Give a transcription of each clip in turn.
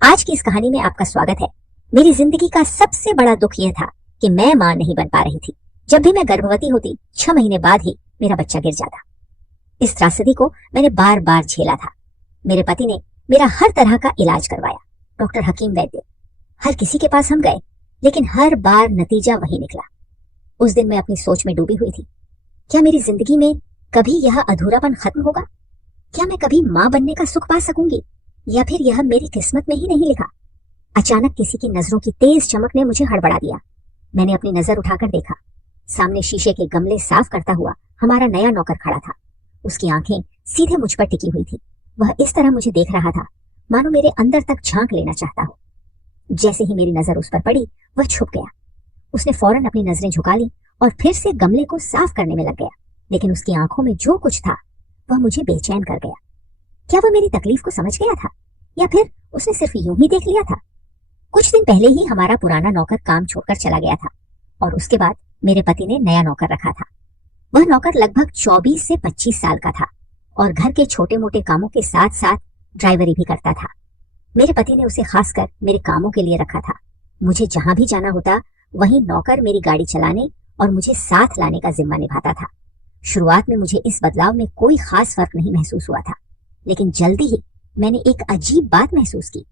आज की इस कहानी में आपका स्वागत है। मेरी जिंदगी का सबसे बड़ा दुख यह था कि मैं मां नहीं बन पा रही थी। जब भी मैं गर्भवती होती 6 महीने बाद ही मेरा बच्चा गिर जाता। इस त्रासदी को मैंने बार बार झेला था। मेरे पति ने मेरा हर तरह का इलाज करवाया, डॉक्टर हकीम वैद्य, हर किसी के पास हम गए, लेकिन हर बार नतीजा वही निकला। उस दिन मैं अपनी सोच में डूबी हुई थी। क्या मेरी जिंदगी में कभी यह अधूरापन खत्म होगा? क्या मैं कभी मां बनने का सुख पा सकूंगी, या फिर यह मेरी किस्मत में ही नहीं लिखा? अचानक किसी की नजरों की तेज चमक ने मुझे हड़बड़ा दिया। मैंने अपनी नजर उठाकर देखा। सामने शीशे के गमले साफ करता हुआ हमारा नया नौकर खड़ा था। उसकी आंखें सीधे मुझ पर टिकी हुई थी। वह इस तरह मुझे देख रहा था मानो मेरे अंदर तक झांक लेना चाहता हो। जैसे ही मेरी नजर उस पर पड़ी, वह छुप गया। उसने फौरन अपनी नजरें झुका ली और फिर से गमले को साफ करने में लग गया। लेकिन उसकी आंखों में जो कुछ था वह मुझे बेचैन कर गया। क्या वह मेरी तकलीफ को समझ गया था, या फिर उसने सिर्फ यूं ही देख लिया था? कुछ दिन पहले ही हमारा पुराना नौकर काम छोड़कर चला गया था और उसके बाद मेरे पति ने नया नौकर रखा था। वह नौकर लगभग 24 से 25 साल का था और घर के छोटे मोटे कामों के साथ साथ ड्राइवरी भी करता था। मेरे पति ने उसे खासकर मेरे कामों के लिए रखा था। मुझे जहां भी जाना होता वहीं नौकर मेरी गाड़ी चलाने और मुझे साथ लाने का जिम्मा निभाता था। शुरुआत में मुझे इस बदलाव में कोई खास फर्क नहीं महसूस हुआ था, लेकिन जल्दी ही मैंने एक अजीब बात महसूस की।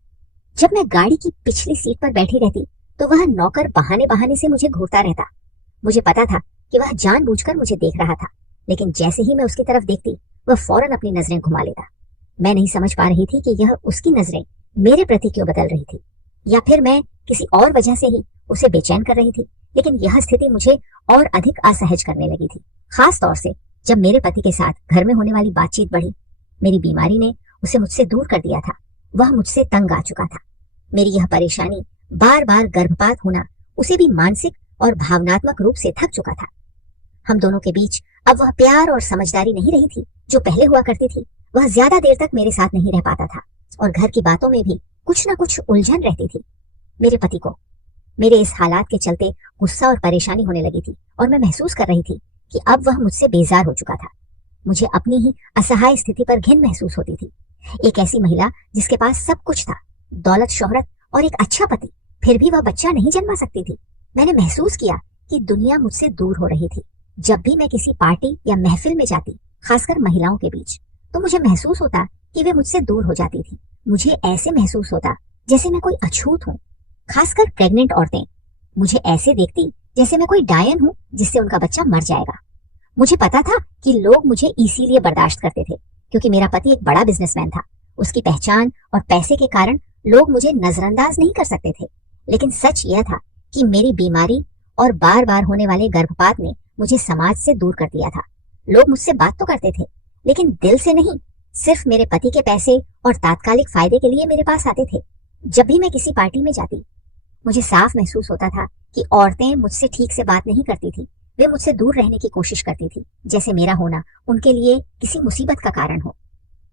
जब मैं गाड़ी की पिछली सीट पर बैठी रहती तो वह नौकर बहाने बहाने से मुझे घूरता रहता। मुझे पता था कि वह जानबूझकर मुझे देख रहा था, लेकिन जैसे ही मैं उसकी तरफ देखती वह फौरन अपनी नजरें घुमा लेता। मैं नहीं समझ पा रही थी कि यह उसकी नजरें मेरे प्रति क्यों बदल रही थी, या फिर मैं किसी और वजह से ही उसे बेचैन कर रही थी। लेकिन यह स्थिति मुझे और अधिक असहज करने लगी थी, खास तौर से जब मेरे पति के साथ घर में होने वाली बातचीत बढ़ी। मेरी बीमारी ने उसे मुझसे दूर कर दिया था। वह मुझसे तंग आ चुका था। मेरी यह परेशानी, बार बार गर्भपात होना, उसे भी मानसिक और भावनात्मक रूप से थक चुका था। हम दोनों के बीच अब वह प्यार और समझदारी नहीं रही थी जो पहले हुआ करती थी। वह ज्यादा देर तक मेरे साथ नहीं रह पाता था और घर की बातों में भी कुछ न कुछ उलझन रहती थी। मेरे पति को मेरे इस हालात के चलते गुस्सा और परेशानी होने लगी थी और मैं महसूस कर रही थी कि अब वह मुझसे बेजार हो चुका था। मुझे अपनी ही असहाय स्थिति पर घिन महसूस होती थी। एक ऐसी महिला जिसके पास सब कुछ था, दौलत, शोहरत और एक अच्छा पति, फिर भी वह बच्चा नहीं जन्मा सकती थी। मैंने महसूस किया कि दुनिया मुझसे दूर हो रही थी। जब भी मैं किसी पार्टी या महफिल में जाती, खासकर महिलाओं के बीच, तो मुझे महसूस होता कि वे मुझसे दूर हो जाती थी। मुझे ऐसे महसूस होता जैसे मैं कोई अछूत हूँ। खासकर प्रेग्नेंट औरतें मुझे ऐसे देखती जैसे मैं कोई डायन हूँ जिससे उनका बच्चा मर जाएगा। मुझे पता था कि लोग मुझे इसीलिए बर्दाश्त करते थे क्योंकि मेरा पति एक बड़ा बिजनेसमैन था। उसकी पहचान और पैसे के कारण लोग मुझे नजरअंदाज नहीं कर सकते थे। लेकिन सच यह था कि मेरी बीमारी और बार बार होने वाले गर्भपात ने मुझे समाज से दूर कर दिया था। लोग मुझसे बात तो करते थे, लेकिन दिल से नहीं। सिर्फ मेरे पति के पैसे और तात्कालिक फायदे के लिए मेरे पास आते थे। जब भी मैं किसी पार्टी में जाती, मुझे साफ महसूस होता था कि औरतें मुझसे ठीक से बात नहीं करती थी। वे मुझसे दूर रहने की कोशिश करती थी, जैसे मेरा होना उनके लिए किसी मुसीबत का कारण हो।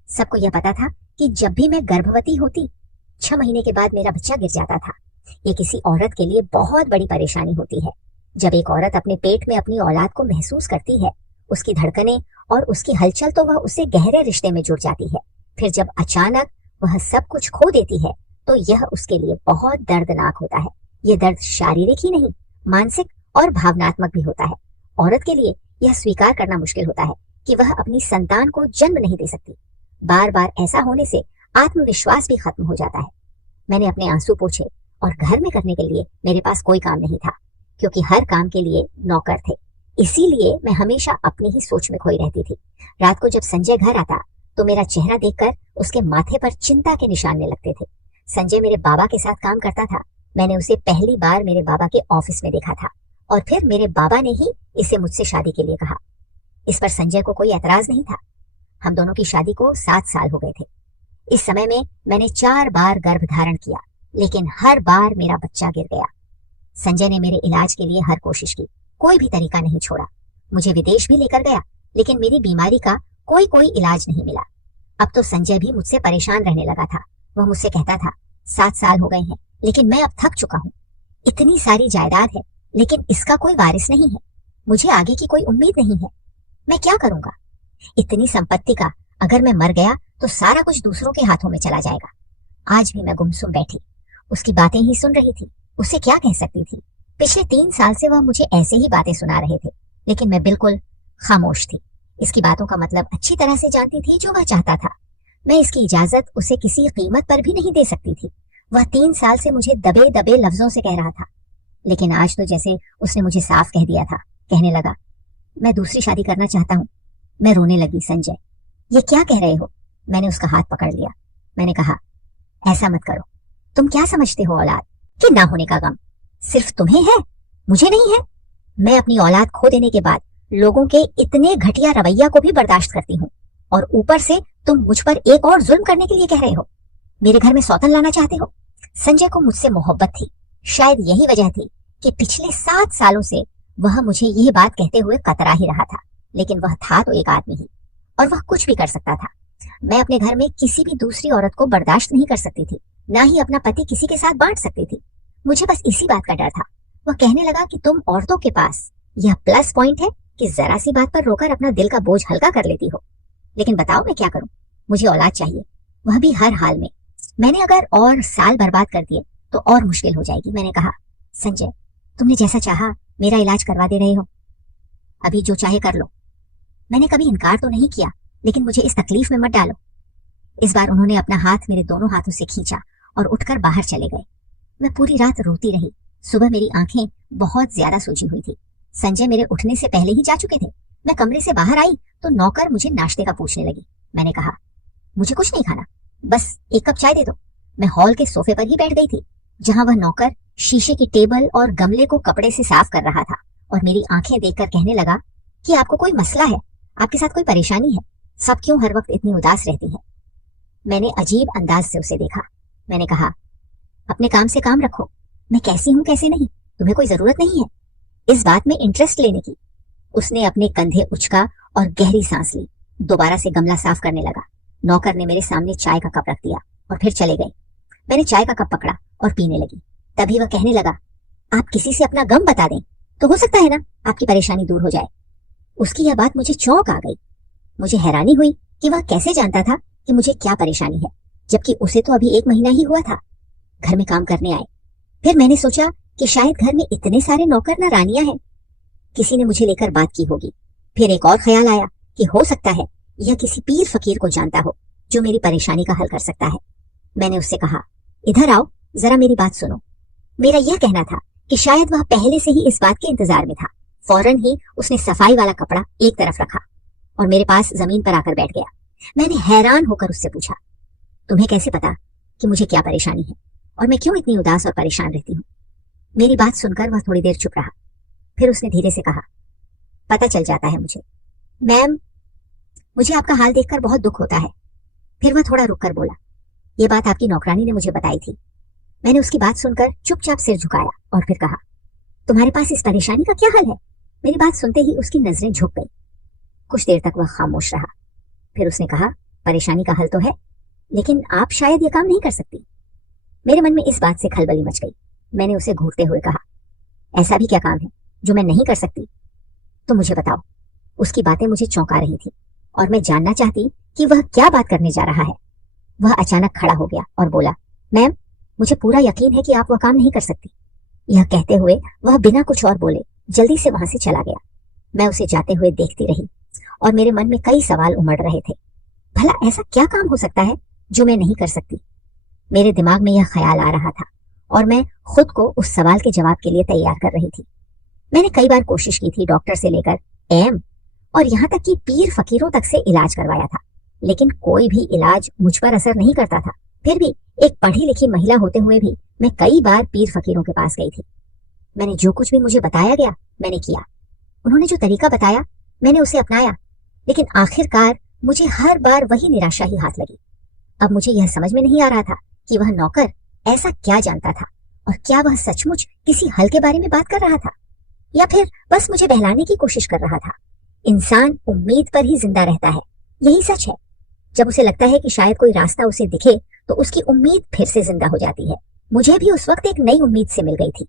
सबको यह पता था कि जब भी मैं गर्भवती होती, 6 महीने के बाद मेरा बच्चा गिर जाता था। ये किसी औरत के लिए बहुत बड़ी परेशानी होती है। जब एक औरत अपने पेट में अपनी औलाद को महसूस करती है, उसकी धड़कनें और उसकी हलचल, तो वह उससे गहरे रिश्ते में जुड़ जाती है। फिर जब अचानक वह सब कुछ खो देती है, तो यह उसके लिए बहुत दर्दनाक होता है। यह दर्द शारीरिक ही नहीं, मानसिक और भावनात्मक भी होता है। औरत के लिए यह स्वीकार करना मुश्किल होता है कि वह अपनी संतान को जन्म नहीं दे सकती। बार बार ऐसा होने से आत्मविश्वास भी खत्म हो जाता है। मैंने अपने आंसू पोंछे और घर में करने के लिए मेरे पास कोई काम नहीं था, क्योंकि हर काम के लिए नौकर थे। इसीलिए मैं हमेशा अपनी ही सोच में खोई रहती थी। रात को जब संजय घर आता तो मेरा चेहरा देखकर उसके माथे पर चिंता के निशान लगते थे। संजय मेरे बाबा के साथ काम करता था। मैंने उसे पहली बार मेरे बाबा के ऑफिस में देखा था और फिर मेरे बाबा ने ही इसे मुझसे शादी के लिए कहा। इस पर संजय को कोई एतराज नहीं था। हम दोनों की शादी को 7 साल हो गए थे। इस समय में मैंने 4 बार गर्भ धारण किया, लेकिन हर बार मेरा बच्चा गिर गया। संजय ने मेरे इलाज के लिए हर कोशिश की, कोई भी तरीका नहीं छोड़ा। मुझे विदेश भी लेकर गया, लेकिन मेरी बीमारी का कोई इलाज नहीं मिला। अब तो संजय भी मुझसे परेशान रहने लगा था। वह मुझसे कहता था, 7 साल हो गए हैं, लेकिन मैं अब थक चुका हूँ। इतनी सारी जायदाद है, लेकिन इसका कोई वारिस नहीं है। मुझे आगे की कोई उम्मीद नहीं है। मैं क्या करूंगा? इतनी संपत्ति का अगर मैं मर गया तो सारा कुछ दूसरों के हाथों में चला जाएगा। आज भी मैं गुमसुम बैठी, उसकी बातें ही सुन रही थी। उसे क्या कह सकती थी? पिछले 3 साल से वह मुझे ऐसे ही बातें सुना रहे थे, लेकिन मैं बिल्कुल खामोश थी। इसकी बातों का मतलब अच्छी तरह से जानती थी जो वह चाहता था। मैं इसकी इजाजत उसे किसी कीमत पर भी नहीं दे सकती थी। वह 3 साल से मुझे दबे दबे लफ्जों से कह रहा था, लेकिन आज तो जैसे उसने मुझे साफ कह दिया था। कहने लगा, मैं दूसरी शादी करना चाहता हूँ। मैं रोने लगी। संजय, ये क्या कह रहे हो? मैंने उसका हाथ पकड़ लिया। मैंने कहा, ऐसा मत करो। तुम क्या समझते हो औलाद कि ना होने का गम सिर्फ तुम्हें है, मुझे नहीं है? मैं अपनी औलाद खो देने के बाद लोगों के इतने घटिया रवैया को भी बर्दाश्त करती हूँ, और ऊपर से तुम मुझ पर एक और जुल्म करने के लिए कह रहे हो। मेरे घर में सौतन लाना चाहते हो? संजय को मुझसे मोहब्बत थी। शायद यही वजह थी कि पिछले 7 सालों से वह मुझे यह बात कहते हुए कतरा ही रहा था। लेकिन वह था तो एक आदमी ही, और वह कुछ भी कर सकता था। मैं अपने घर में किसी भी दूसरी औरत को बर्दाश्त नहीं कर सकती थी, ना ही अपना पति किसी के साथ बांट सकती थी। मुझे बस इसी बात का डर था। वह कहने लगा कि तुम औरतों के पास यह प्लस पॉइंट है कि जरा सी बात पर रोकर अपना दिल का बोझ हल्का कर लेती हो। लेकिन बताओ मैं क्या करूं? मुझे औलाद चाहिए, वह भी हर हाल में। मैंने अगर और साल बर्बाद कर दिए तो और मुश्किल हो जाएगी। मैंने कहा, संजय, तुमने जैसा चाहा मेरा इलाज करवा दे रहे हो, अभी जो चाहे कर लो। मैंने कभी इनकार तो नहीं किया, लेकिन मुझे इस तकलीफ में मत डालो। इस बार उन्होंने अपना हाथ मेरे दोनों हाथों से खींचा और उठकर बाहर चले गए। मैं पूरी रात रोती रही। सुबह मेरी आंखें बहुत ज्यादा सूजी हुई थी। संजय मेरे उठने से पहले ही जा चुके थे। मैं कमरे से बाहर आई तो नौकर मुझे नाश्ते का पूछने लगी। मैंने कहा, मुझे कुछ नहीं खाना, बस एक कप चाय दे दो। मैं हॉल के सोफे पर ही बैठ गई थी, जहां वह नौकर शीशे की टेबल और गमले को कपड़े से साफ कर रहा था, और मेरी आंखें देखकर कहने लगा कि आपको कोई मसला है, आपके साथ कोई परेशानी है, सब क्यों हर वक्त इतनी उदास रहती है? मैंने अजीब अंदाज से उसे देखा। मैंने कहा, अपने काम से काम रखो, मैं कैसी हूं कैसे नहीं, तुम्हें कोई जरूरत नहीं है इस बात में इंटरेस्ट लेने की। उसने अपने कंधे उचका और गहरी सांस ली। दोबारा से गमला साफ करने लगा। नौकर ने मेरे सामने चाय का कप रख दिया और फिर चले गए। मैंने चाय का कप पकड़ा और पीने लगी। तभी वह कहने लगा, आप किसी से अपना गम बता दें तो हो सकता है ना आपकी परेशानी दूर हो जाए। उसकी यह बात मुझे चौंक आ गई। मुझे हैरानी हुई कि वह कैसे जानता था कि मुझे क्या परेशानी है, जबकि उसे तो अभी 1 महीना ही हुआ था। घर में काम करने आए। फिर मैंने सोचा कि शायद घर में इतने सारे नौकर ना रानियां हैं, किसी ने मुझे लेकर बात की होगी। फिर एक और ख्याल आया कि हो सकता है यह किसी पीर फकीर को जानता हो जो मेरी परेशानी का हल कर सकता है। मैंने उससे कहा, इधर आओ, जरा मेरी बात सुनो। मेरा यह कहना था कि शायद वह पहले से ही इस बात के इंतजार में था। फौरन ही उसने सफाई वाला कपड़ा एक तरफ रखा और मेरे पास जमीन पर आकर बैठ गया। मैंने हैरान होकर उससे पूछा, तुम्हें कैसे पता कि मुझे क्या परेशानी है और मैं क्यों इतनी उदास और परेशान रहती हूँ? मेरी बात सुनकर वह थोड़ी देर चुप रहा। फिर उसने धीरे से कहा, पता चल जाता है मुझे। मैम, मुझे आपका हाल देखकर बहुत दुख होता है। फिर वह थोड़ा रुककर बोला, यह बात आपकी नौकरानी ने मुझे बताई थी। मैंने उसकी बात सुनकर चुपचाप सिर झुकाया और फिर कहा, तुम्हारे पास इस परेशानी का क्या हल है? मेरी बात सुनते ही उसकी नजरें झुक गई। कुछ देर तक वह खामोश रहा। फिर उसने कहा, परेशानी का हल तो है, लेकिन आप शायद यह काम नहीं कर सकती। मेरे मन में इस बात से खलबली मच गई। मैंने उसे घूरते हुए कहा, ऐसा भी क्या काम है जो मैं नहीं कर सकती? तो मुझे बताओ। उसकी बातें मुझे चौंका रही थी और मैं जानना चाहती कि वह क्या बात करने जा रहा है। वह अचानक खड़ा हो गया और बोला, मैम, मुझे पूरा यकीन है कि आप वह काम नहीं कर सकती। यह कहते हुए वह बिना कुछ और बोले जल्दी से वहां से चला गया। मैं उसे जाते हुए देखती रही और मेरे मन में कई सवाल उमड़ रहे थे। भला ऐसा क्या काम हो सकता है जो मैं नहीं कर सकती? मेरे दिमाग में यह ख्याल आ रहा था और मैं खुद को उस सवाल के जवाब के लिए तैयार कर रही थी। मैंने कई बार कोशिश की थी, डॉक्टर से लेकर एम और यहाँ तक कि पीर फकीरों तक से इलाज करवाया था, लेकिन कोई भी इलाज मुझ पर असर नहीं करता था। फिर भी एक पढ़ी लिखी महिला होते हुए भी मैं कई बार पीर फकीरों के पास गई थी। मैंने जो कुछ भी मुझे बताया गया मैंने किया। उन्होंने जो तरीका बताया मैंने उसे अपनाया, लेकिन आखिरकार मुझे हर बार वही निराशा ही हाथ लगी। अब मुझे यह समझ में नहीं आ रहा था कि वह नौकर ऐसा क्या जानता था, और क्या वह सचमुच किसी हल के बारे में बात कर रहा था या फिर बस मुझे बहलाने की कोशिश कर रहा था। इंसान उम्मीद पर ही जिंदा रहता है, यही सच है। जब उसे लगता है कि शायद कोई रास्ता उसे दिखे तो उसकी उम्मीद फिर से जिंदा हो जाती है। मुझे भी उस वक्त एक नई उम्मीद से मिल गई थी।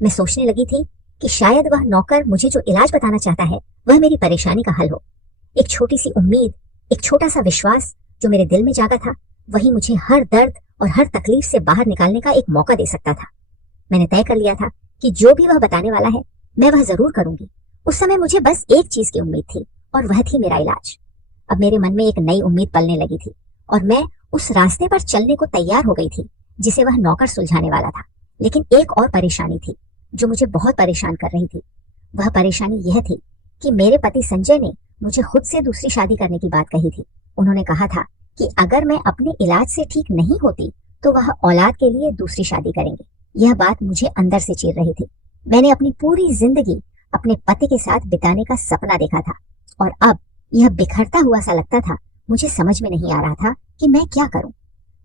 मैं सोचने लगी थी कि शायद वह नौकर मुझे जो इलाज बताना चाहता है वह मेरी परेशानी का हल हो। एक छोटी सी उम्मीद, एक छोटा सा विश्वास जो मेरे दिल में जागा था, वही मुझे हर दर्द और हर तकलीफ से बाहर निकालने का एक मौका दे सकता था। मैंने तय कर लिया था कि जो भी वह बताने वाला है मैं वह जरूर करूंगी। उस समय मुझे बस एक चीज की उम्मीद थी और वह थी मेरा इलाज। अब मेरे मन में एक नई उम्मीद पलने लगी थी और मैं उस रास्ते पर चलने को तैयार हो गई थी जिसे वह नौकर सुलझाने वाला था। लेकिन एक और परेशानी थी जो मुझे बहुत परेशान कर रही थी। वह परेशानी यह थी कि मेरे पति संजय ने मुझे खुद से दूसरी शादी करने की बात कही थी। उन्होंने कहा था कि अगर मैं अपने इलाज से ठीक नहीं होती तो वह औलाद के लिए दूसरी शादी करेंगे। यह बात मुझे अंदर से चीर रही थी। मैंने अपनी पूरी जिंदगी अपने पति के साथ बिताने का सपना देखा था और अब यह बिखरता हुआ सा लगता था। मुझे समझ में नहीं आ रहा था कि मैं क्या करूं।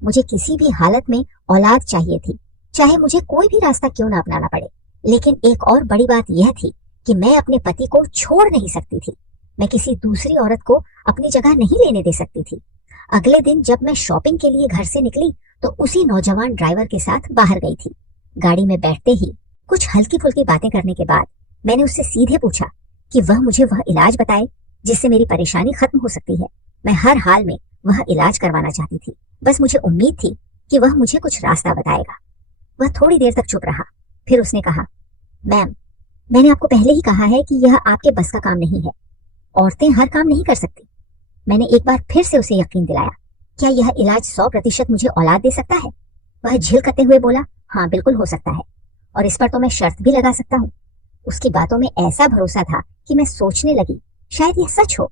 मुझे किसी भी हालत में औलाद चाहिए थी, चाहे मुझे कोई भी रास्ता क्यों ना अपनाना पड़े। लेकिन एक और बड़ी बात यह थी कि मैं अपने पति को छोड़ नहीं सकती थी। मैं किसी दूसरी औरत को अपनी जगह नहीं लेने दे सकती थी। अगले दिन जब मैं शॉपिंग के लिए घर से निकली तो उसी नौजवान ड्राइवर के साथ बाहर गई थी। गाड़ी में बैठते ही कुछ हल्की फुल्की बातें करने के बाद मैंने उससे सीधे पूछा कि वह मुझे वह इलाज बताए जिससे मेरी परेशानी खत्म हो सकती है। मैं हर हाल में वह इलाज करवाना चाहती थी। बस मुझे उम्मीद थी कि वह मुझे कुछ रास्ता बताएगा। वह थोड़ी देर तक चुप रहा, फिर उसने कहा, मैम, मैंने आपको पहले ही कहा है कि यह आपके बस का काम नहीं है। औरतें हर काम नहीं कर सकती। मैंने एक बार फिर से उसे यकीन दिलाया। क्या यह इलाज 100% मुझे औलाद दे सकता है? वह झिलकते हुए बोला, हाँ बिल्कुल हो सकता है, और इस पर तो मैं शर्त भी लगा सकता हूँ। उसकी बातों में ऐसा भरोसा था कि मैं सोचने लगी शायद यह सच हो।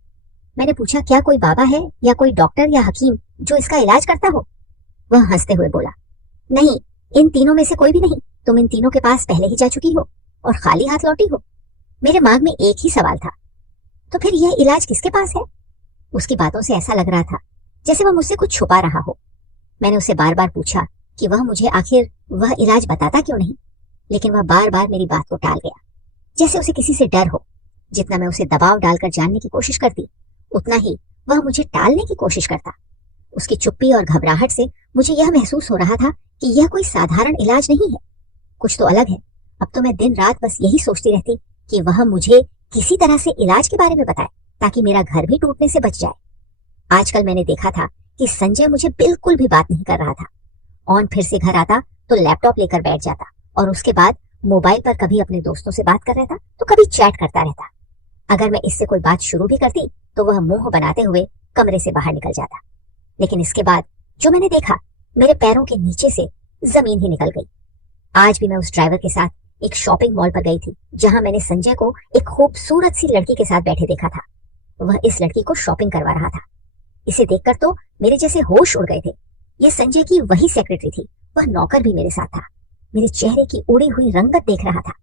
मैंने पूछा, क्या कोई बाबा है या कोई डॉक्टर या हकीम जो इसका इलाज करता हो? वह हंसते हुए बोला, नहीं, इन तीनों में से कोई भी नहीं। तुम इन तीनों के पास पहले ही जा चुकी हो और खाली हाथ लौटी हो। मेरे दिमाग में एक ही सवाल था, तो फिर यह इलाज किसके पास है? उसकी बातों से ऐसा लग रहा था जैसे वह मुझसे कुछ छुपा रहा हो। मैंने उसे बार बार पूछा कि वह मुझे आखिर वह इलाज बताता क्यों नहीं, लेकिन वह बार बार मेरी बात को टाल गया, जैसे उसे किसी से डर हो। जितना मैं उसे दबाव डालकर जानने की कोशिश करती, उतना ही वह मुझे टालने की कोशिश करता। उसकी चुप्पी और घबराहट से मुझे यह महसूस हो रहा था कि यह कोई साधारण इलाज नहीं है, कुछ तो अलग है। अब तो मैं दिन रात बस यही सोचती रहती कि वह मुझे किसी तरह से इलाज के बारे में बताए ताकि मेरा घर भी टूटने से बच जाए। आजकल मैंने देखा था कि संजय मुझे बिल्कुल भी बात नहीं कर रहा था। ऑन फिर से घर आता तो लैपटॉप लेकर बैठ जाता और उसके बाद मोबाइल पर कभी अपने दोस्तों से बात कर रहता तो कभी चैट करता रहता। अगर मैं इससे कोई बात शुरू भी करती तो वह मुंह बनाते हुए कमरे से बाहर निकल जाता। लेकिन इसके बाद जो मैंने देखा, मेरे पैरों के नीचे से जमीन ही निकल गई। आज भी मैं उस ड्राइवर के साथ एक शॉपिंग मॉल पर गई थी जहां मैंने संजय को एक खूबसूरत सी लड़की के साथ बैठे देखा था। वह इस लड़की को शॉपिंग करवा रहा था। इसे देखकर तो मेरे जैसे होश उड़ गए थे। ये संजय की वही सेक्रेटरी थी। वह नौकर भी मेरे साथ था। मेरे चेहरे की उड़ी हुई रंगत देख रहा था।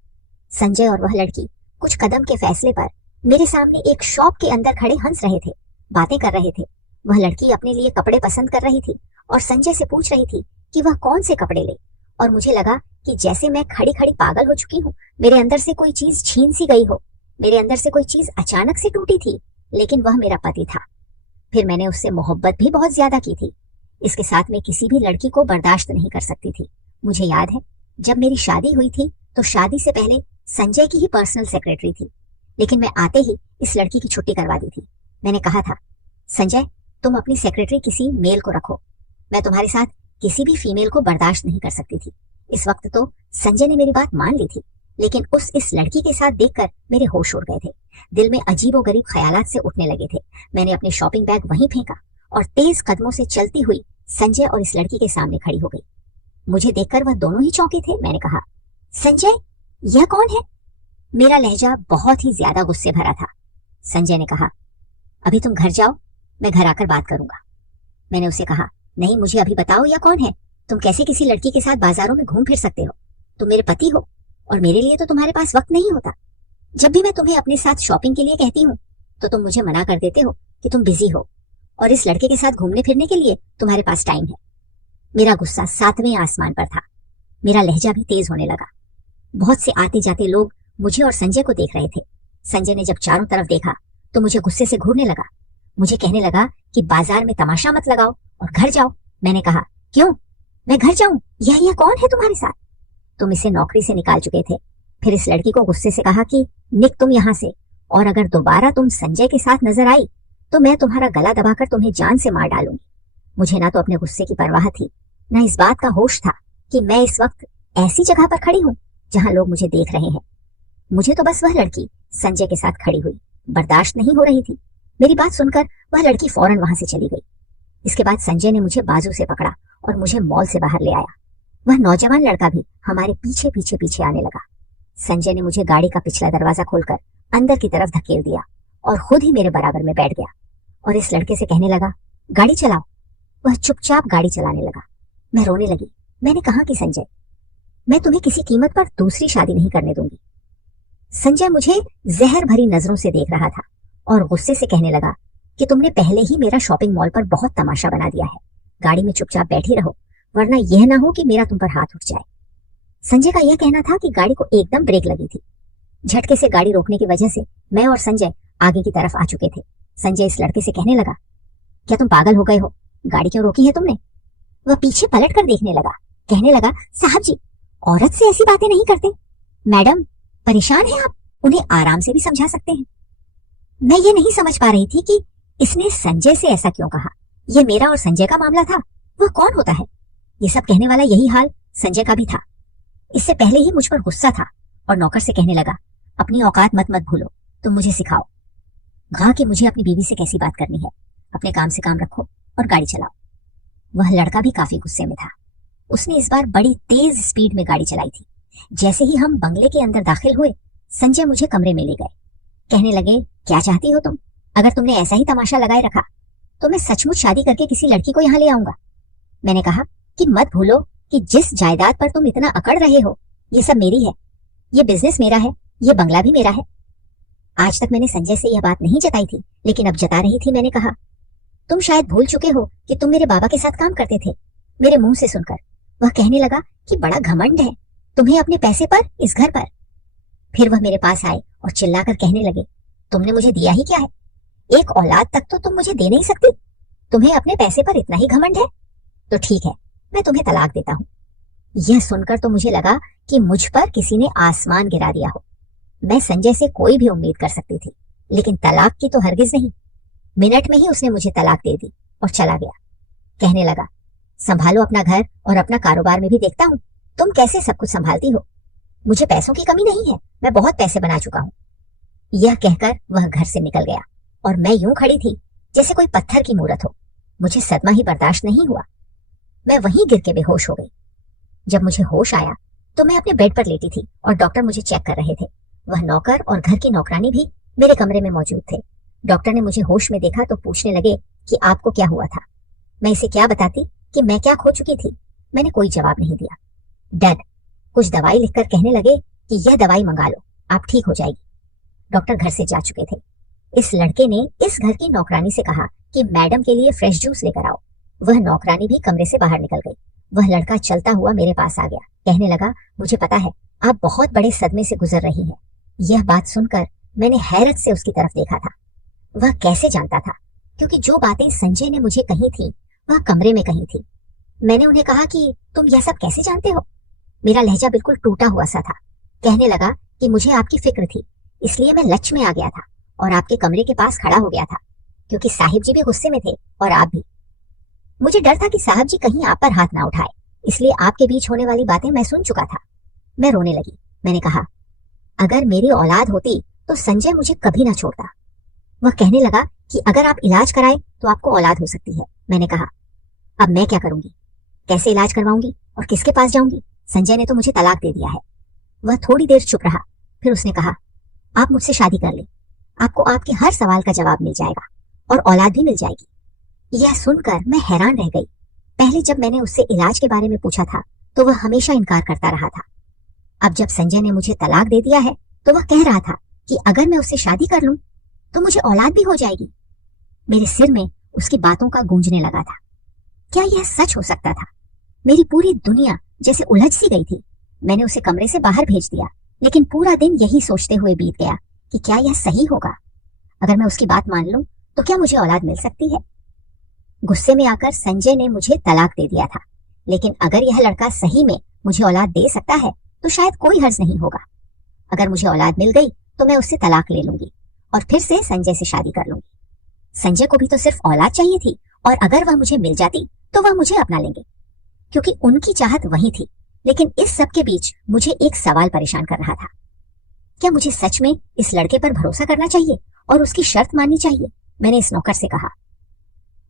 संजय और वह लड़की कुछ कदम के फैसले पर मेरे सामने एक शॉप के अंदर खड़े हंस रहे थे, बातें कर रहे थे। वह लड़की अपने लिए कपड़े पसंद कर रही थी और संजय से पूछ रही थी कि वह कौन से कपड़े ले। और मुझे लगा कि जैसे मैं खड़ी खड़ी पागल हो चुकी हूँ, मेरे अंदर से कोई चीज छीन सी गई हो। मेरे अंदर से कोई चीज अचानक से टूटी थी, लेकिन वह मेरा पति था। फिर मैंने उससे मोहब्बत भी बहुत ज्यादा की थी। इसके साथ मैं किसी भी लड़की को बर्दाश्त नहीं कर सकती थी। मुझे याद है जब मेरी शादी हुई थी तो शादी से पहले संजय की ही पर्सनल सेक्रेटरी थी, लेकिन मैं आते ही इस लड़की की छुट्टी करवा दी थी। मैंने कहा था, संजय तुम अपनी सेक्रेटरी किसी मेल को रखो, मैं तुम्हारे साथ किसी भी फीमेल को बर्दाश्त नहीं कर सकती थी। इस वक्त तो संजय ने मेरी बात मान ली थी, लेकिन इस लड़की के साथ देखकर मेरे होश उड़ गए थे। दिल में अजीबोगरीब ख्यालात से उठने लगे थे। मैंने अपने शॉपिंग बैग वहीं फेंका और तेज कदमों से चलती हुई संजय और इस लड़की के सामने खड़ी हो गई। मुझे देखकर वह दोनों ही चौंके थे। मैंने कहा, संजय यह कौन है? मेरा लहजा बहुत ही ज्यादा गुस्से भरा था। संजय ने कहा, अभी तुम घर जाओ, मैं घर आकर बात करूंगा। मैंने उसे कहा, नहीं, मुझे अभी बताओ यह कौन है? तुम कैसे किसी लड़की के साथ बाजारों में घूम फिर सकते हो? तुम मेरे पति हो और मेरे लिए तो तुम्हारे पास वक्त नहीं होता। जब भी मैं तुम्हें अपने साथ शॉपिंग के लिए कहती हूँ तो तुम मुझे मना कर देते हो कि तुम बिजी हो, और इस लड़के के साथ घूमने फिरने के लिए तुम्हारे पास टाइम है। मेरा गुस्सा 7वें आसमान पर था। मेरा लहजा भी तेज होने लगा। बहुत से आते जाते लोग मुझे और संजय को देख रहे थे। संजय ने जब चारों तरफ देखा तो मुझे गुस्से से घूरने लगा। मुझे कहने लगा कि बाजार में तमाशा मत लगाओ और घर जाओ। मैंने कहा, क्यों मैं घर जाऊं? यह कौन है तुम्हारे साथ? तुम इसे नौकरी से निकाल चुके थे। फिर इस लड़की को गुस्से से कहा कि निक तुम यहाँ से, और अगर दोबारा तुम संजय के साथ नजर आई तो मैं तुम्हारा गला दबाकर तुम्हें जान से मार डालूंगी। मुझे ना तो अपने गुस्से की परवाह थी, ना इस बात का होश था कि मैं इस वक्त ऐसी जगह पर खड़ी हूँ जहां लोग मुझे देख रहे हैं। मुझे तो बस वह लड़की संजय के साथ खड़ी हुई बर्दाश्त नहीं हो रही थी। मेरी बात सुनकर वह लड़की फौरन वहां से चली गई। इसके बाद संजय ने मुझे बाजू से पकड़ा और मुझे मॉल से बाहर ले आया। वह नौजवान लड़का भी हमारे पीछे पीछे पीछे आने लगा। संजय ने मुझे गाड़ी का पिछला दरवाजा खोलकर अंदर की तरफ धकेल दिया और खुद ही मेरे बराबर में बैठ गया और इस लड़के से कहने लगा, गाड़ी चलाओ। वह चुपचाप गाड़ी चलाने लगा। मैं रोने लगी। मैंने कहा कि संजय, मैं तुम्हें किसी कीमत पर दूसरी शादी नहीं करने दूंगी। संजय मुझे जहर भरी नजरों से देख रहा था और गुस्से से कहने लगा कि तुमने पहले ही मेरा शॉपिंग मॉल पर बहुत तमाशा बना दिया है। गाड़ी में चुपचाप बैठी रहो, वरना यह ना हो कि मेरा तुम पर हाथ उठ जाए। संजय का यह कहना था कि गाड़ी को एकदम ब्रेक लगी थी। झटके से गाड़ी रोकने की वजह से मैं और संजय आगे की तरफ आ चुके थे। संजय इस लड़के से कहने लगा, क्या तुम पागल हो गए हो? गाड़ी क्यों रोकी है तुमने? वह पीछे पलट कर देखने लगा। कहने लगा, साहब जी, औरत से ऐसी बातें नहीं करते। मैडम परेशान है आप, उन्हें आराम से भी समझा सकते हैं। मैं ये नहीं समझ पा रही थी कि इसने संजय से ऐसा क्यों कहा। यह मेरा और संजय का मामला था, वह कौन होता है? ये सब कहने वाला यही हाल संजय का भी था। इससे पहले ही मुझ पर गुस्सा था और नौकर से कहने लगा, अपनी औकात मत भूलो, तुम मुझे सिखाओ। कहा कि मुझे अपनी बीवी से कैसी बात करनी है। अपने काम से काम रखो और गाड़ी चलाओ। वह लड़का भी काफी गुस्से में था। उसने इस बार बड़ी तेज स्पीड में गाड़ी चलाई थी। जैसे ही हम बंगले के अंदर दाखिल हुए, संजय मुझे कमरे में ले गए। कहने लगे, क्या चाहती हो तुम? अगर तुमने ऐसा ही तमाशा लगाए रखा तो मैं सचमुच शादी करके किसी लड़की को यहाँ ले आऊंगा। मैंने कहा कि मत भूलो कि जिस जायदाद पर तुम इतना अकड़ रहे हो, ये सब मेरी है। ये बिजनेस मेरा है, ये बंगला भी मेरा है। आज तक मैंने संजय से यह बात नहीं जताई थी, लेकिन अब जता रही थी। मैंने कहा, तुम शायद भूल चुके हो कि तुम मेरे बाबा के साथ काम करते थे। मेरे मुंह से सुनकर वह कहने लगा कि बड़ा घमंड है तुम्हें अपने पैसे पर, इस घर पर। फिर वह मेरे पास आए और चिल्लाकर कहने लगे, तुमने मुझे दिया ही क्या है? एक औलाद तक तो तुम मुझे दे नहीं सकती, तुम्हें अपने पैसे पर इतना ही घमंड है? तो ठीक है, मैं तुम्हें तलाक देता हूँ। यह सुनकर तो मुझे लगा कि मुझ पर किसी ने आसमान गिरा दिया हो। मैं संजय से कोई भी उम्मीद कर सकती थी, लेकिन तलाक की तो हरगिज नहीं। मिनट में ही उसने मुझे तलाक दे दी और चला गया। कहने लगा, संभालो अपना घर और अपना कारोबार में भी देखता हूँ तुम कैसे सब कुछ संभालती हो। मुझे पैसों की कमी नहीं है, मैं बहुत पैसे बना चुका हूँ। यह कहकर वह घर से निकल गया और मैं यूं खड़ी थी जैसे कोई पत्थर की मूरत हो। मुझे सदमा ही बर्दाश्त नहीं हुआ। मैं वहीं गिर के बेहोश हो गई। जब मुझे होश आया तो मैं अपने बेड पर लेटी थी और डॉक्टर मुझे चेक कर रहे थे। वह नौकर और घर की नौकरानी भी मेरे कमरे में मौजूद थे। डॉक्टर ने मुझे होश में देखा तो पूछने लगे कि आपको क्या हुआ था। मैं इसे क्या बताती कि मैं क्या खो चुकी थी। मैंने कोई जवाब नहीं दिया। डेड कुछ दवाई लिखकर कहने लगे कि यह दवाई मंगा लो, आप ठीक हो जाएगी। डॉक्टर घर से जा चुके थे। इस लड़के ने इस घर की नौकरानी से कहा कि मैडम के लिए फ्रेश जूस लेकर आओ। वह नौकरानी भी कमरे से बाहर निकल गई। वह लड़का चलता हुआ मेरे पास आ गया। कहने लगा, मुझे पता है आप बहुत बड़े सदमे से गुजर रही हैं। यह बात सुनकर मैंने हैरत से उसकी तरफ देखा था। वह कैसे जानता था? क्योंकि जो बातें संजय ने मुझे कही थी वह कमरे में कही थी। मैंने उन्हें कहा कि तुम यह सब कैसे जानते हो? मेरा लहजा बिल्कुल टूटा हुआ सा था। कहने लगा कि मुझे आपकी फिक्र थी, इसलिए मैं लच में आ गया था और आपके कमरे के पास खड़ा हो गया था, क्योंकि साहिब जी भी गुस्से में थे और आप भी। मुझे डर था कि साहब जी कहीं आप पर हाथ ना उठाए, इसलिए आपके बीच होने वाली बातें मैं सुन चुका था। मैं रोने लगी। मैंने कहा, अगर मेरी औलाद होती तो संजय मुझे कभी ना छोड़ता। वह कहने लगा कि अगर आप इलाज कराए तो आपको औलाद हो सकती है। मैंने कहा, अब मैं क्या करूंगी? कैसे इलाज करवाऊंगी और किसके पास जाऊंगी? संजय ने तो मुझे तलाक दे दिया है। वह थोड़ी देर चुप रहा, फिर उसने कहा, आप मुझसे शादी कर ले, आपको आपके हर सवाल का जवाब मिल जाएगा और औलाद भी मिल जाएगी। यह सुनकर मैं हैरान रह गई। पहले जब मैंने उससे इलाज के बारे में पूछा था तो वह हमेशा इनकार करता रहा था। अब जब संजय ने मुझे तलाक दे दिया है तो वह कह रहा था कि अगर मैं उससे शादी कर लूं तो मुझे औलाद भी हो जाएगी। मेरे सिर में उसकी बातों का गूंजने लगा था। क्या यह सच हो सकता था? मेरी पूरी दुनिया जैसे उलझ सी गई थी। मैंने उसे कमरे से बाहर भेज दिया, लेकिन पूरा दिन यही सोचते हुए बीत गया कि क्या यह सही होगा। अगर मैं उसकी बात मान लूं तो क्या मुझे औलाद मिल सकती है? गुस्से में आकर संजय ने मुझे तलाक दे दिया था, लेकिन अगर यह लड़का सही में मुझे औलाद दे सकता है तो शायद कोई हर्ज नहीं होगा। अगर मुझे औलाद मिल गई तो मैं उससे तलाक ले लूंगी और फिर से संजय से शादी कर लूंगी। संजय को भी तो सिर्फ औलाद चाहिए थी और अगर वह मुझे मिल जाती तो वह मुझे अपना लेंगे, क्योंकि उनकी चाहत वही थी। लेकिन इस सब के बीच मुझे एक सवाल परेशान कर रहा था। क्या मुझे सच में इस लड़के पर भरोसा करना चाहिए और उसकी शर्त माननी चाहिए? मैंने इस नौकर से कहा।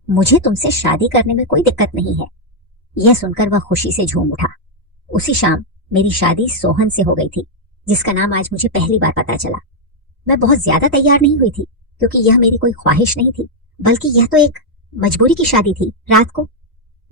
मुझे तुमसे शादी करने में कोई दिक्कत नहीं है। यह सुनकर वह खुशी से झूम उठा। उसी शाम मेरी शादी सोहन से हो गई थी, जिसका नाम आज मुझे पहली बार पता चला। मैं बहुत ज्यादा तैयार नहीं हुई थी, क्योंकि यह मेरी कोई ख्वाहिश नहीं थी, बल्कि यह तो एक मजबूरी की शादी थी। रात को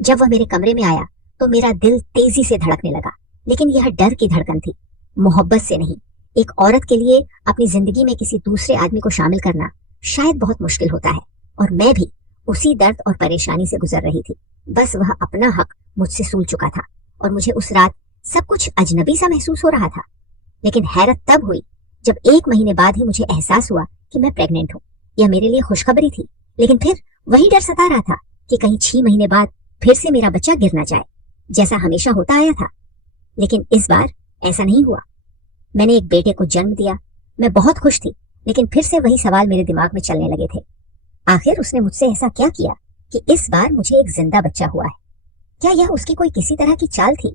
जब वह मेरे कमरे में आया तो मेरा दिल तेजी से धड़कने लगा, लेकिन यह डर की धड़कन थी, मोहब्बत से नहीं। एक औरत के लिए अपनी जिंदगी में किसी दूसरे आदमी को शामिल करना शायद बहुत मुश्किल होता है, और मैं भी उसी दर्द और परेशानी से गुजर रही थी। बस वह अपना हक मुझसे सूल चुका था और मुझे उस रात सब कुछ अजनबी सा महसूस हो रहा था। लेकिन हैरत तब हुई जब 1 महीने बाद ही मुझे एहसास हुआ कि मैं प्रेग्नेंट हूँ। यह मेरे लिए खुशखबरी थी, लेकिन फिर वही डर सता रहा था कि कहीं 6 महीने बाद फिर से मेरा बच्चा गिर ना जाए, जैसा हमेशा होता आया था। लेकिन इस बार ऐसा नहीं हुआ। मैंने एक बेटे को जन्म दिया। मैं बहुत खुश थी, लेकिन फिर से वही सवाल मेरे दिमाग में चलने लगे थे। आखिर उसने मुझसे ऐसा क्या किया कि इस बार मुझे एक जिंदा बच्चा हुआ है? क्या यह उसकी कोई किसी तरह की चाल थी?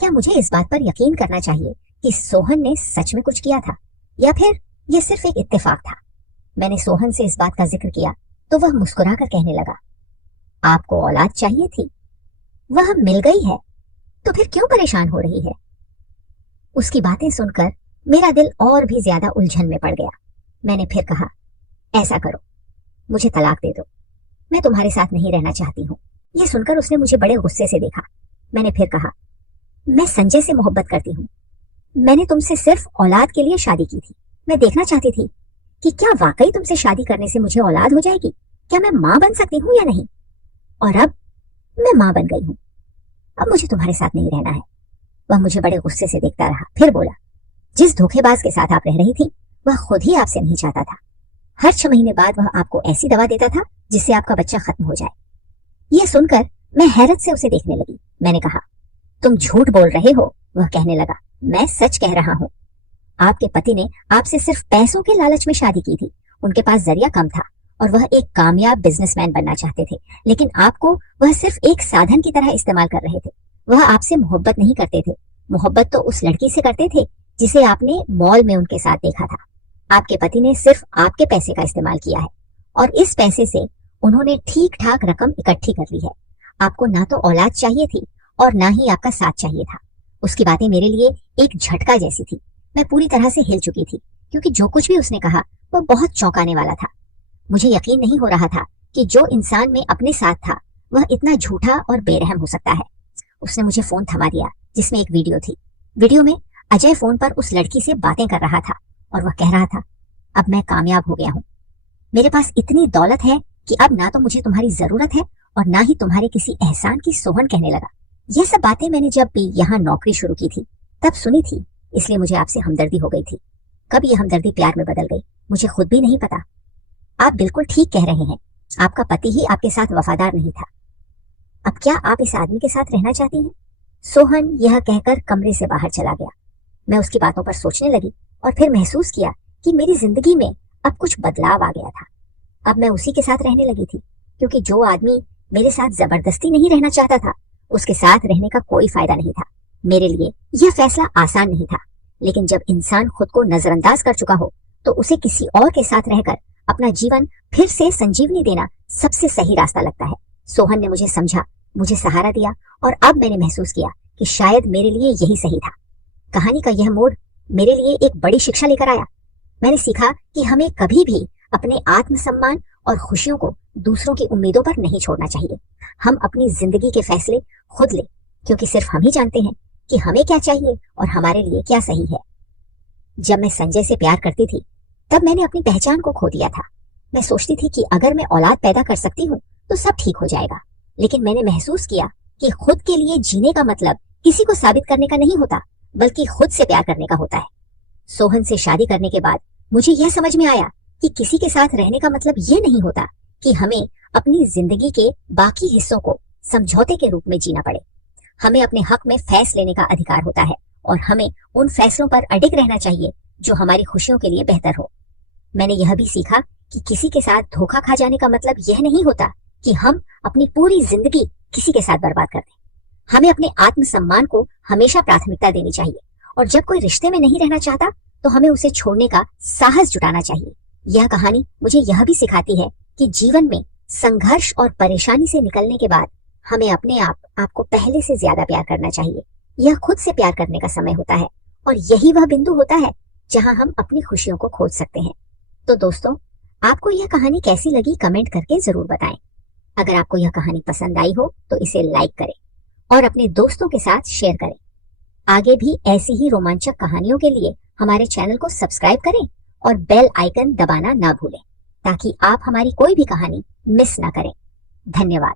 क्या मुझे इस बात पर यकीन करना चाहिए कि सोहन ने सच में कुछ किया था, या फिर यह सिर्फ एक इत्तेफाक था? मैंने सोहन से इस बात का जिक्र किया तो वह मुस्कुराकर कहने लगा, आपको औलाद चाहिए थी, वह मिल गई है, तो फिर क्यों परेशान हो रही है? उसकी बातें सुनकर मेरा दिल और भी ज्यादा उलझन में पड़ गया। मैंने फिर कहा, ऐसा करो, मुझे तलाक दे दो, मैं तुम्हारे साथ नहीं रहना चाहती हूँ। यह सुनकर उसने मुझे बड़े गुस्से से देखा। मैंने फिर कहा, मैं संजय से मोहब्बत करती हूँ। मैंने तुमसे सिर्फ औलाद के लिए शादी की थी। मैं देखना चाहती थी कि क्या वाकई तुमसे शादी करने से मुझे औलाद हो जाएगी, क्या मैं माँ बन सकती हूँ या नहीं। और अब मैं माँ बन गई हूँ, अब मुझे तुम्हारे साथ नहीं रहना है। वह मुझे बड़े गुस्से से देखता रहा, फिर बोला, जिस धोखेबाज के साथ आप रह रही थी वह खुद ही आपसे नहीं चाहता था। हर 6 महीने बाद वह आपको ऐसी दवा देता था जिससे आपका बच्चा खत्म हो जाए। यह सुनकर मैं हैरत से उसे देखने लगी। मैंने कहा, तुम झूठ बोल रहे हो। वह कहने लगा, मैं सच कह रहा हूँ। आपके पति ने आपसे सिर्फ पैसों के लालच में शादी की थी। उनके पास जरिया कम था और वह एक कामयाब बिजनेसमैन बनना चाहते थे, लेकिन आपको वह सिर्फ एक साधन की तरह इस्तेमाल कर रहे थे। वह आपसे मोहब्बत नहीं करते थे। मोहब्बत तो उस लड़की से करते थे जिसे आपने मॉल में उनके साथ देखा था। आपके पति ने सिर्फ आपके पैसे का इस्तेमाल किया है और इस पैसे से उन्होंने ठीक ठाक रकम इकट्ठी कर ली है। आपको ना तो औलाद चाहिए थी और ना ही आपका साथ चाहिए था। उसकी बातें मेरे लिए एक झटका जैसी थी। मैं पूरी तरह से हिल चुकी थी, क्योंकि जो कुछ भी उसने कहा वो बहुत चौंकाने वाला था। मुझे यकीन नहीं हो रहा था कि जो इंसान में अपने साथ था वह इतना झूठा और बेरहम हो सकता है। उसने मुझे फोन थमा दिया जिसमें एक वीडियो थी। वीडियो में अजय फोन पर उस लड़की से बातें कर रहा था और वह कह रहा था, अब मैं कामयाब हो गया हूँ। मेरे पास इतनी दौलत है कि अब ना तो मुझे तुम्हारी जरूरत है और ना ही तुम्हारे किसी एहसान की। सोहन कहने लगा। यह सब बातें मैंने जब भी यहाँ नौकरी शुरू की थी तब सुनी थी, इसलिए मुझे आपसे हमदर्दी हो गई थी। कब यह हमदर्दी प्यार में बदल गई मुझे खुद भी नहीं पता। आप बिल्कुल ठीक कह रहे हैं, आपका पति ही आपके साथ वफादार नहीं था। अब क्या आप इस आदमी के साथ रहना चाहती हैं? सोहन यह कहकर कमरे से बाहर चला गया। मैं उसकी बातों पर सोचने लगी और फिर महसूस किया कि मेरी जिंदगी में अब कुछ बदलाव आ गया था। अब मैं उसी के साथ रहने लगी थी, क्योंकि जो आदमी मेरे साथ जबरदस्ती नहीं रहना चाहता था उसके साथ रहने का कोई फायदा नहीं था। मेरे लिए यह फैसला आसान नहीं था, लेकिन जब इंसान खुद को नजरअंदाज कर चुका हो तो उसे किसी और के साथ रहकर अपना जीवन फिर से संजीवनी देना सबसे सही रास्ता लगता है। सोहन ने मुझे समझा, मुझे सहारा दिया और अब मैंने महसूस किया कि शायद मेरे लिए यही सही था। कहानी का यह मोड़ मेरे लिए एक बड़ी शिक्षा लेकर आया। मैंने सीखा कि हमें कभी भी अपने आत्मसम्मान और खुशियों को दूसरों की उम्मीदों पर नहीं छोड़ना चाहिए। हम अपनी जिंदगी के फैसले खुद लें, क्योंकि सिर्फ हम ही जानते हैं कि हमें क्या चाहिए और हमारे लिए क्या सही है। जब मैं संजय से प्यार करती थी तब मैंने अपनी पहचान को खो दिया था। मैं सोचती थी कि अगर मैं औलाद पैदा कर सकती हूँ तो सब ठीक हो जाएगा, लेकिन मैंने महसूस किया कि खुद के लिए जीने का मतलब किसी को साबित करने का नहीं होता, बल्कि खुद से प्यार करने का होता है। सोहन से शादी करने के बाद मुझे यह समझ में आया कि किसी के साथ रहने का मतलब यह नहीं होता कि हमें अपनी जिंदगी के बाकी हिस्सों को समझौते के रूप में जीना पड़े। हमें अपने हक में फैसले लेने का अधिकार होता है और हमें उन फैसलों पर अडिग रहना चाहिए जो हमारी खुशियों के लिए बेहतर हो। मैंने यह भी सीखा कि किसी के साथ धोखा खा जाने का मतलब यह नहीं होता कि हम अपनी पूरी जिंदगी किसी के साथ बर्बाद कर दें। हमें अपने आत्मसम्मान को हमेशा प्राथमिकता देनी चाहिए और जब कोई रिश्ते में नहीं रहना चाहता तो हमें उसे छोड़ने का साहस जुटाना चाहिए। यह कहानी मुझे यह भी सिखाती है कि जीवन में संघर्ष और परेशानी से निकलने के बाद हमें अपने आपको पहले से ज्यादा प्यार करना चाहिए। यह खुद से प्यार करने का समय होता है और यही वह बिंदु होता है जहां हम अपनी खुशियों को खोज सकते हैं। तो दोस्तों, आपको यह कहानी कैसी लगी कमेंट करके जरूर बताएं। अगर आपको यह कहानी पसंद आई हो तो इसे लाइक करें और अपने दोस्तों के साथ शेयर करें। आगे भी ऐसी ही रोमांचक कहानियों के लिए हमारे चैनल को सब्सक्राइब करें और बेल आइकन दबाना ना भूलें ताकि आप हमारी कोई भी कहानी मिस ना करें। धन्यवाद।